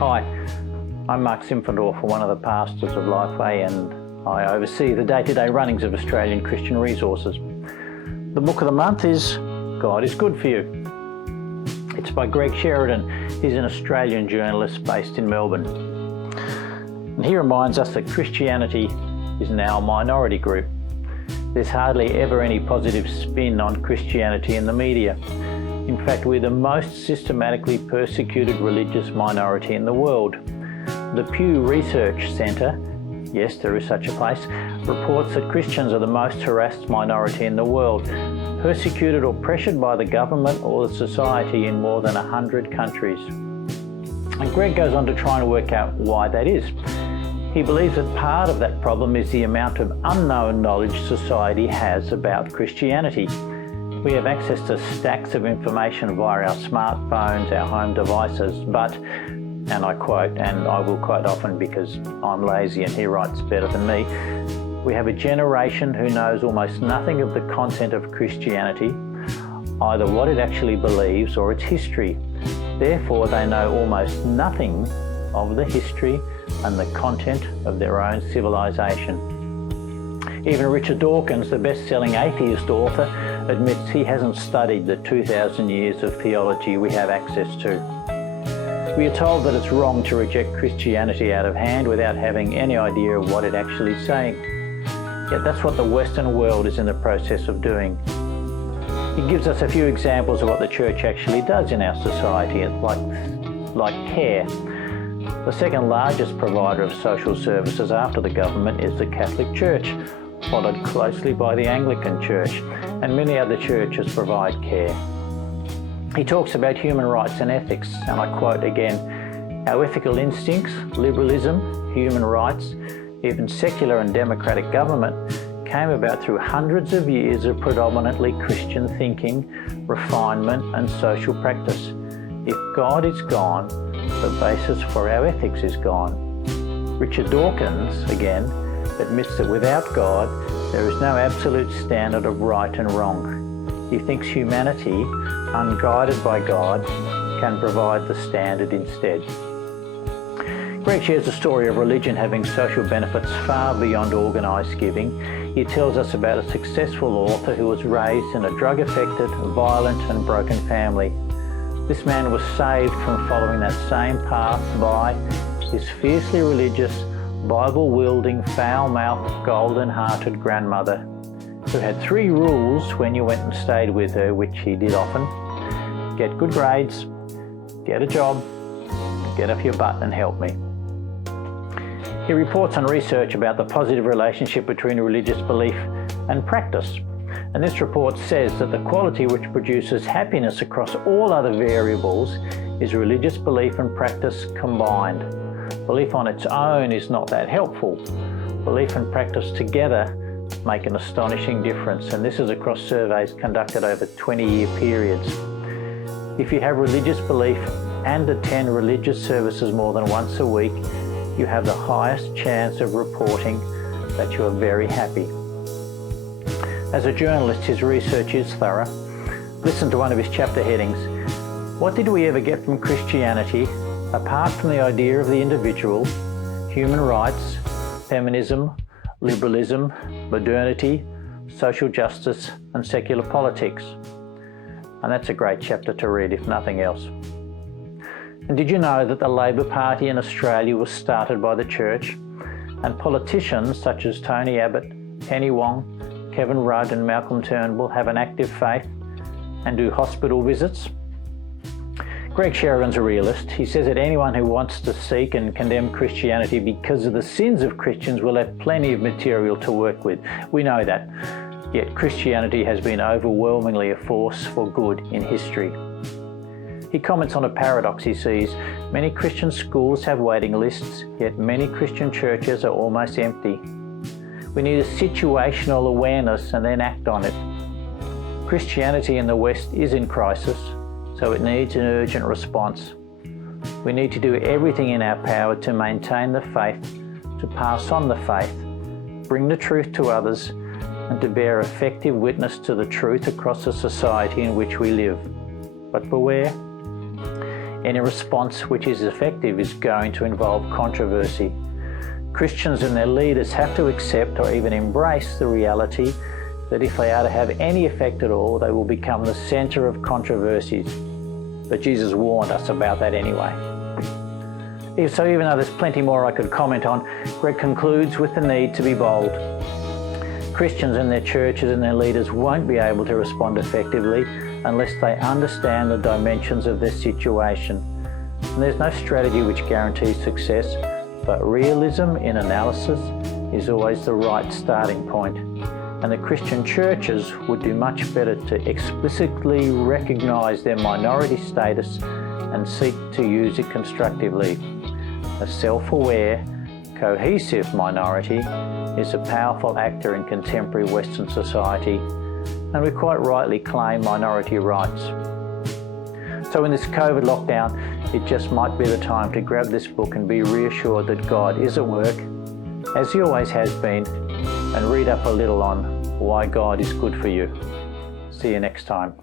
Hi, I'm Mark Simfendorfer, one of the pastors of Lifeway, and I oversee the day-to-day runnings of Australian Christian Resources. The book of the month is God is Good for You. It's by Greg Sheridan. He's an Australian journalist based in Melbourne. And he reminds us that Christianity is now a minority group. There's hardly ever any positive spin on Christianity in the media. In fact, we're the most systematically persecuted religious minority in the world. The Pew Research Centre, yes, there is such a place, reports that Christians are the most harassed minority in the world, persecuted or pressured by the government or the society in more than 100 countries. And Greg goes on to try and work out why that is. He believes that part of that problem is the amount of unknown knowledge society has about Christianity. We have access to stacks of information via our smartphones, our home devices, but, and I quote, and I will quote often because I'm lazy and he writes better than me, we have a generation who knows almost nothing of the content of Christianity, either what it actually believes or its history. Therefore, they know almost nothing of the history and the content of their own civilization. Even Richard Dawkins, the best-selling atheist author, admits he hasn't studied the 2,000 years of theology we have access to. We are told that it's wrong to reject Christianity out of hand without having any idea of what it actually is saying. Yet that's what the Western world is in the process of doing. He gives us a few examples of what the church actually does in our society, like care. The second largest provider of social services after the government is the Catholic Church, followed closely by the Anglican Church, and many other churches provide care. He talks about human rights and ethics, and I quote again, "Our ethical instincts, liberalism, human rights, even secular and democratic government came about through hundreds of years of predominantly Christian thinking, refinement and social practice. If God is gone, the basis for our ethics is gone." Richard Dawkins, again, admits that without God, there is no absolute standard of right and wrong. He thinks humanity, unguided by God, can provide the standard instead. Greg shares a story of religion having social benefits far beyond organised giving. He tells us about a successful author who was raised in a drug-affected, violent and broken family. This man was saved from following that same path by his fiercely religious, Bible-wielding, foul-mouthed, golden-hearted grandmother, who had 3 rules when you went and stayed with her, which he did often: get good grades, get a job, get off your butt and help me. He reports on research about the positive relationship between religious belief and practice. And this report says that the quality which produces happiness across all other variables is religious belief and practice combined. Belief on its own is not that helpful. Belief and practice together make an astonishing difference, and this is across surveys conducted over 20-year periods. If you have religious belief and attend religious services more than once a week, you have the highest chance of reporting that you are very happy. As a journalist, his research is thorough. Listen to one of his chapter headings. What did we ever get from Christianity apart from the idea of the individual, human rights, feminism, liberalism, modernity, social justice and secular politics? And that's a great chapter to read, if nothing else. And did you know that the Labor Party in Australia was started by the church, and politicians such as Tony Abbott, Penny Wong, Kevin Rudd and Malcolm Turnbull have an active faith and do hospital visits? Greg Sheridan's a realist. He says that anyone who wants to seek and condemn Christianity because of the sins of Christians will have plenty of material to work with. We know that. Yet Christianity has been overwhelmingly a force for good in history. He comments on a paradox he sees. Many Christian schools have waiting lists, yet many Christian churches are almost empty. We need a situational awareness and then act on it. Christianity in the West is in crisis, so it needs an urgent response. We need to do everything in our power to maintain the faith, to pass on the faith, bring the truth to others, and to bear effective witness to the truth across the society in which we live. But beware, Any response which is effective is going to involve controversy. Christians and their leaders have to accept or even embrace the reality that if they are to have any effect at all, they will become the centre of controversies. But Jesus warned us about that anyway. So even though there's plenty more I could comment on, Greg concludes with the need to be bold. Christians and their churches and their leaders won't be able to respond effectively unless they understand the dimensions of their situation. And there's no strategy which guarantees success, but realism in analysis is always the right starting point. And the Christian churches would do much better to explicitly recognise their minority status and seek to use it constructively. A self-aware, cohesive minority is a powerful actor in contemporary Western society, and we quite rightly claim minority rights. So in this COVID lockdown, it just might be the time to grab this book and be reassured that God is at work, as He always has been, and read up a little on why God is good for you. See you next time.